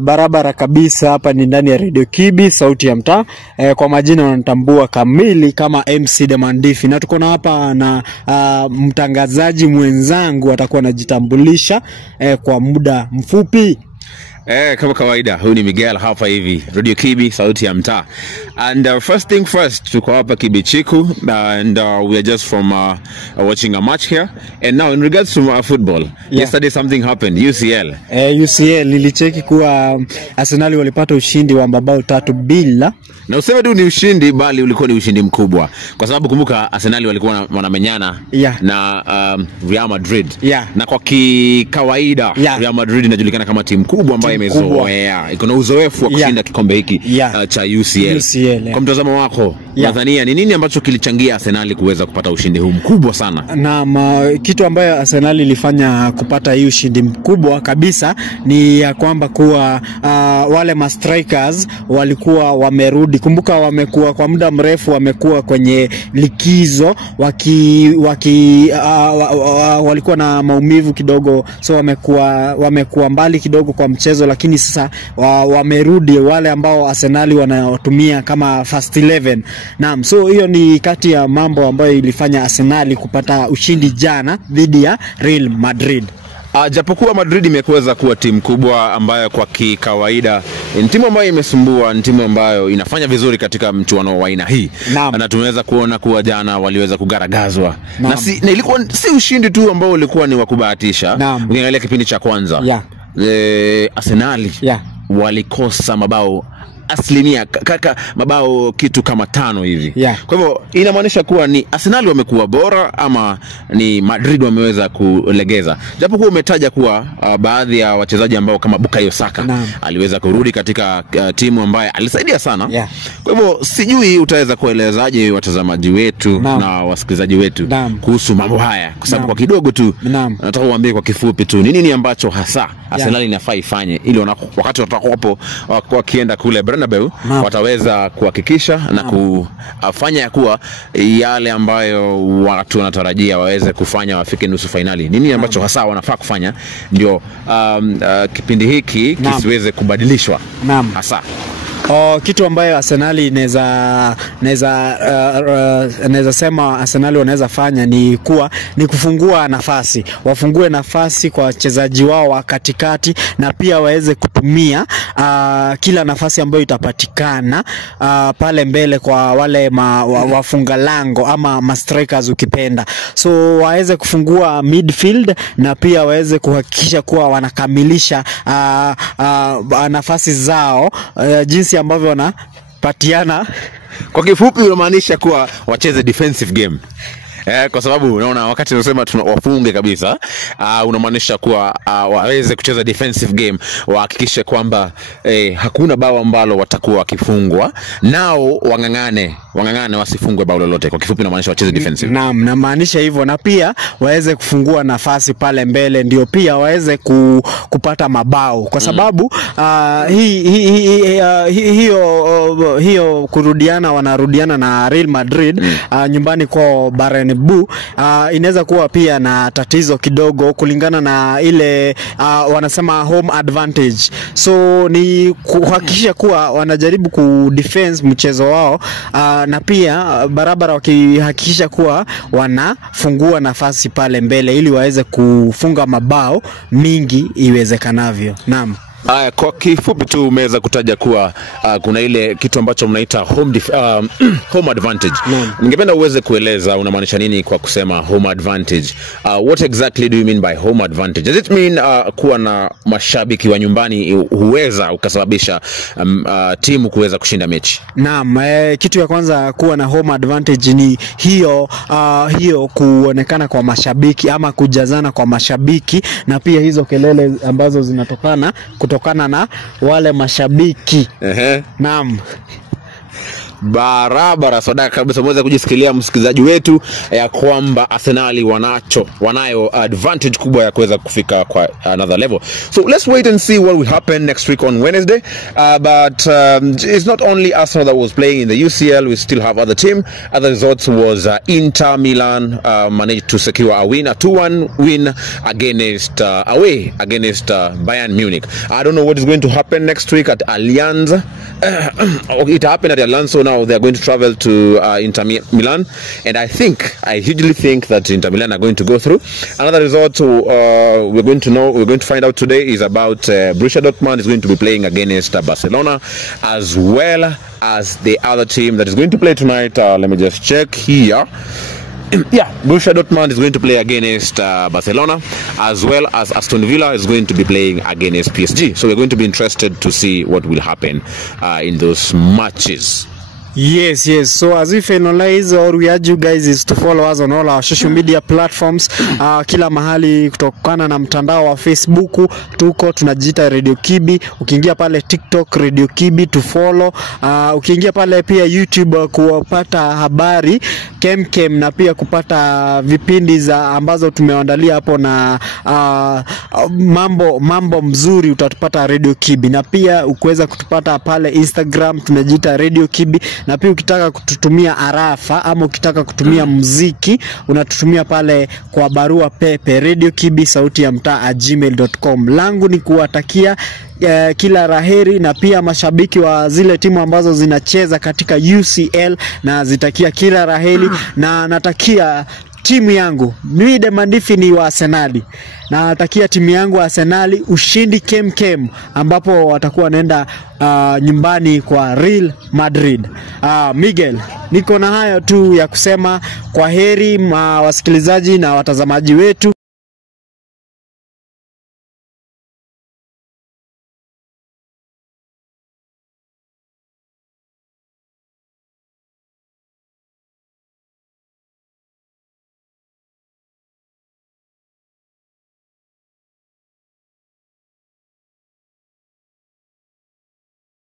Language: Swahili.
Barabara kabisa, hapa ni ndani ya Radio Kibi, sauti ya mtaa. Kwa majina wanatambua kamili kama MC Demandifi, na tuko hapa na mtangazaji mwenzangu atakuwa anajitambulisha kwa muda mfupi. Kama kawaida, huyu ni Miguel hapa hivi, Radio Kibi, sauti ya mtaa. And first thing first, tuko hapa Kibichiku, and we are just from watching a match here. And now in regards to football, yesterday something happened, UCL. UCL nilicheki kuwa Arsenal walipata ushindi wa mabao 3-0. Na useme tu ni ushindi, bali ulikuwa ni ushindi mkubwa. Kwa sababu kumbuka Arsenal walikuwa wanamenyana na Real Madrid. Na kwa kawaida Real Madrid inajulikana kama timu kubwa ambayo imezoea, iko na uzoefu wa kushinda kikombe hiki cha UCL. Kwa mtazamo wako, Tanzania ni nini ambacho kilichangia Arsenal kuweza kupata ushindi huu mkubwa sana? Kitu ambayo Arsenal ilifanya kupata hii ushindi mkubwa kabisa ni ya kwamba kuwa wale ma strikers walikuwa wamerudi. Kumbuka wamekuwa kwa muda mrefu wamekuwa kwenye likizo walikuwa na maumivu kidogo, so wamekuwa mbali kidogo kwa mchezo, lakini sasa wamerudi, wale ambao Arsenal wanatumia kama first 11. Naam, so hiyo ni kati ya mambo ambayo ilifanya Arsenal kupata ushindi jana dhidi ya Real Madrid. Japokuwa Madrid imekuweza kuwa timu kubwa ambayo kwa kawaida ni timu ambayo imesumbua, ni timu ambayo inafanya vizuri katika mchuano wa aina hii. Na tumeweza kuona kuwa jana waliweza kugaragazwa. Na ilikuwa si ushindi tu ambao ulikuwa ni wa kubahatisha. Ukiangalia kipindi cha kwanza, Arsenal walikosa mabao asilimia mabao kitu kama 5 hivi. Kwa hivyo inamaanisha kuwa ni Arsenal wamekuwa bora ama ni Madrid wameweza kulegeza. Japo kuwa umetaja kuwa baadhi ya wachezaji ambao kama Bukayo Saka aliweza kurudi katika timu ambayo alisaidia sana. Kwa hivyo sijui utaweza kuelezaje watazamaji wetu na wasikilizaji wetu kuhusu mambo haya, kwa sababu kwa kidogo tu nataka uambie kwa kifupi tu ni nini ambacho hasa Arsenal inafaa ifanye ili wakati watakapo wakienda kule Bernabeu wataweza kuhakikisha na kufanya kuwa yale ambayo watu wanatarajia waweze kufanya wafike nusu finali. Nini ambacho hasa wanafaa kufanya ndio kipindi hiki kisiweze kubadilishwa hasa? Kitu ambayo Arsenal inaweza sema Arsenal wanaweza fanya ni kufungua nafasi. Wafungue nafasi kwa wachezaji wao wa katikati, na pia waweze kutumia kila nafasi ambayo itapatikana pale mbele kwa wale wafunga lango ama ma strikers ukipenda. So waweze kufungua midfield, na pia waweze kuhakikisha kuwa wanakamilisha nafasi zao jinsi ambavyo wanapatiana. Kwa kifupi unamaanisha kuwa wacheze defensive game. Kwa sababu unaona wakati tunasema tunawafunge kabisa, unamaanisha kuwa waweze kucheza defensive game, wahakikishe kwamba hakuna bao ambalo watakuwa wakifungwa, nao wangangane wasifungwe bao lolote. Kwa kifupi unamaanisha wacheze defensive. Naam, namaanisha hivyo, na pia waweze kufungua nafasi pale mbele, ndio pia waweze kupata mabao, kwa sababu hiyo wanarudiana na Real Madrid nyumbani kwa Bernabeu. Inaweza kuwa pia na tatizo kidogo kulingana na ile wanasema home advantage. So ni kuhakikisha kuwa wanajaribu kudefense mchezo wao, na pia barabara wakihakikisha kuwa wanafungua nafasi pale mbele ili waweze kufunga mabao mingi iwezekanavyo. Naam. Kwa kifupi tu umeweza kutaja kuwa kuna ile kitu ambacho mnaita home advantage. Ningependa uweze kueleza unamaanisha nini kwa kusema home advantage. What exactly do you mean by home advantage? Does it mean kuwa na mashabiki wa nyumbani huweza ukasababisha timu kuweza kushinda mechi? Naam, kitu ya kwanza kuwa na home advantage ni hiyo kuonekana kwa mashabiki ama kujazana kwa mashabiki, na pia hizo kelele ambazo zinatokana kutokana na wale mashabiki. Naam. barabara sadaka kabisa. Mweza kujisikilia msikilizaji wetu ya kwamba Arsenal wanayo advantage kubwa ya kuweza kufika kwa another level. So let's wait and see what will happen next week on Wednesday. But it's not only Arsenal that was playing in the UCL. We still have other team. Other results was Inter Milan managed to secure a win, a 2-1 win against away against Bayern Munich. I don't know what is going to happen next week at Allianz. It happened at Allianz, so now they are going to travel to Inter Milan, and I hugely think that Inter Milan are going to go through. Another result we're going to find out today is about Borussia Dortmund is going to be playing against Barcelona, as well as the other team that is going to play tonight. Let me just check here. Yeah, Borussia Dortmund is going to play against Barcelona, as well as Aston Villa is going to be playing against PSG. So we're going to be interested to see what will happen in those matches. Yes. So as we finalize, or we urge you guys is to follow us on all our social media platforms. Kila mahali kutokana na mtandao wa Facebook tuko tunajiita Radio Kibi. Ukiingia pale TikTok Radio Kibi to follow. Ukiingia pale pia YouTube kupata habari kemkem na pia kupata vipindi za ambazo tumeandalia hapo na mambo mzuri utatupata Radio Kibi. Na pia ukiweza kutupata pale Instagram tunajiita Radio Kibi. Na pia ukitaka kututumia arafa ama ukitaka kutumia muziki unatutumia pale kwa barua pepe radiokibi@gmail.com. Langu ni kuwatakia kila raheri na pia mashabiki wa zile timu ambazo zinacheza katika UCL na zitakia kila raheri, na natakia timu yangu Mwide Mandifi ni wa Arsenal, na natakia timu yangu Arsenal ushindi kem ambapo watakuwa wanaenda nyumbani kwa Real Madrid. Miguel, niko na hayo tu ya kusema. Kwa heri wasikilizaji na watazamaji wetu.